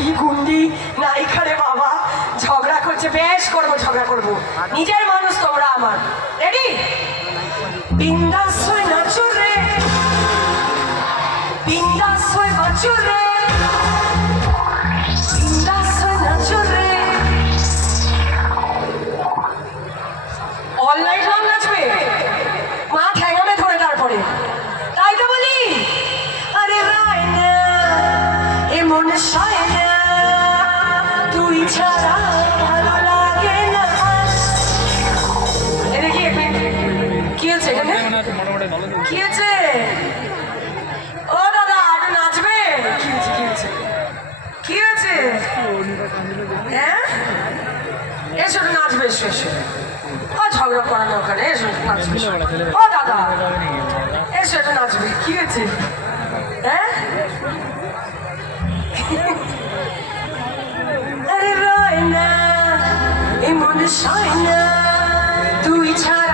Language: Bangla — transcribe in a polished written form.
কি গুন্ডি নাইখানে বাবা, ঝগড়া করছে, বেশ করবো, ঝগড়া করবো, নিজের মানুষ তোমরা আমার। রেডি? বিন্দাস হয়ে নাচো রে, বিন্দাস হয়ে বাঁচো রে, বিন্দাস হয়ে নাচো রে। অল নাইট লং নাচবে, মা ঠ্যাঙাবে ধরে তারপরে, তাই তো বলি। আরে রায় না এমন সায় না, তুই ছাড়া ভালো লাগে না। এটা কি কি হচ্ছে এখানে, কি হচ্ছে? ও দাদা আর নাচবে? কি হচ্ছে, কি হচ্ছে, কি হচ্ছে? হ্যাঁ এসো একটু নাচবে, এসো এসো। ও ঝগড়া করার দরকার নেই, এসো নাচবে। ও দাদা এসো একটু নাচবে, কি হচ্ছে? হ্যাঁ আরে রয় না এমন সায় না, তুই ছাড়া